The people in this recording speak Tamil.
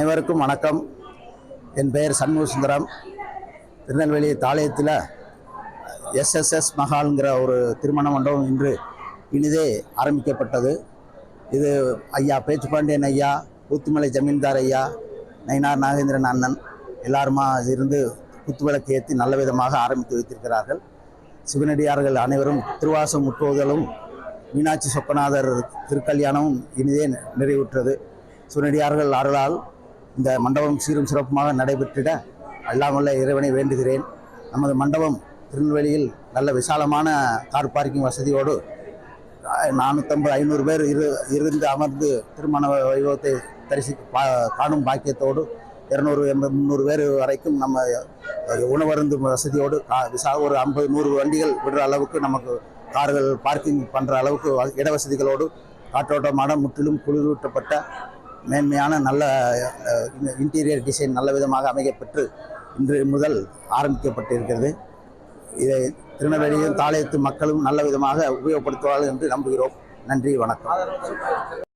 அனைவருக்கும் வணக்கம். என் பெயர் சண்முக சுந்தரம். திருநெல்வேலி தாளையத்தில் எஸ்எஸ்எஸ் மஹால்ங்கிற ஒரு திருமண மண்டபம் இன்று இனிதே ஆரம்பிக்கப்பட்டது. இது ஐயா பேச்சுப்பாண்டியன் ஐயா, ஊத்துமலை ஜமீன்தார் ஐயா, நயினார் நாகேந்திரன் அண்ணன் எல்லாருமா இருந்து குத்துவிளக்கு ஏற்றி நல்ல விதமாக ஆரம்பித்து வைத்திருக்கிறார்கள். சிவனடியார்கள் அனைவரும் திருவாசம் முற்றுவதலும் மீனாட்சி சொக்கநாதர் திருக்கல்யாணமும் இனிதே நிறைவுற்றது. சிவனடியார்கள் அருளால் இந்த மண்டபம் சீரும் சிறப்புமாக நடைபெற்றிட எல்லாம் வல்ல இறைவனை வேண்டுகிறேன். நமது மண்டபம் திருநெல்வேலியில் நல்ல விசாலமான கார் பார்க்கிங் வசதியோடு 450-500 பேர் இருந்து அமர்ந்து திருமண வைபவத்தை காணும் பாக்கியத்தோடு 200-300 பேர் வரைக்கும் நம்ம உணவருந்து வசதியோடு ஒரு 50-100 வண்டிகள் விடுற அளவுக்கு நமக்கு கார்கள் பார்க்கிங் பண்ணுற அளவுக்கு இடவசதிகளோடு காற்றோட்டமான முற்றிலும் குளிரூட்டப்பட்ட மேன்மையான நல்ல இன்டீரியர் டிசைன் நல்ல விதமாக அமைக்கப்பட்டு இன்று முதல் ஆரம்பிக்கப்பட்டிருக்கிறது. இதை திருநெல்வேலியும் தாளையத்து மக்களும் நல்ல விதமாக உபயோகப்படுத்துவார்கள் என்று நம்புகிறோம். நன்றி, வணக்கம்.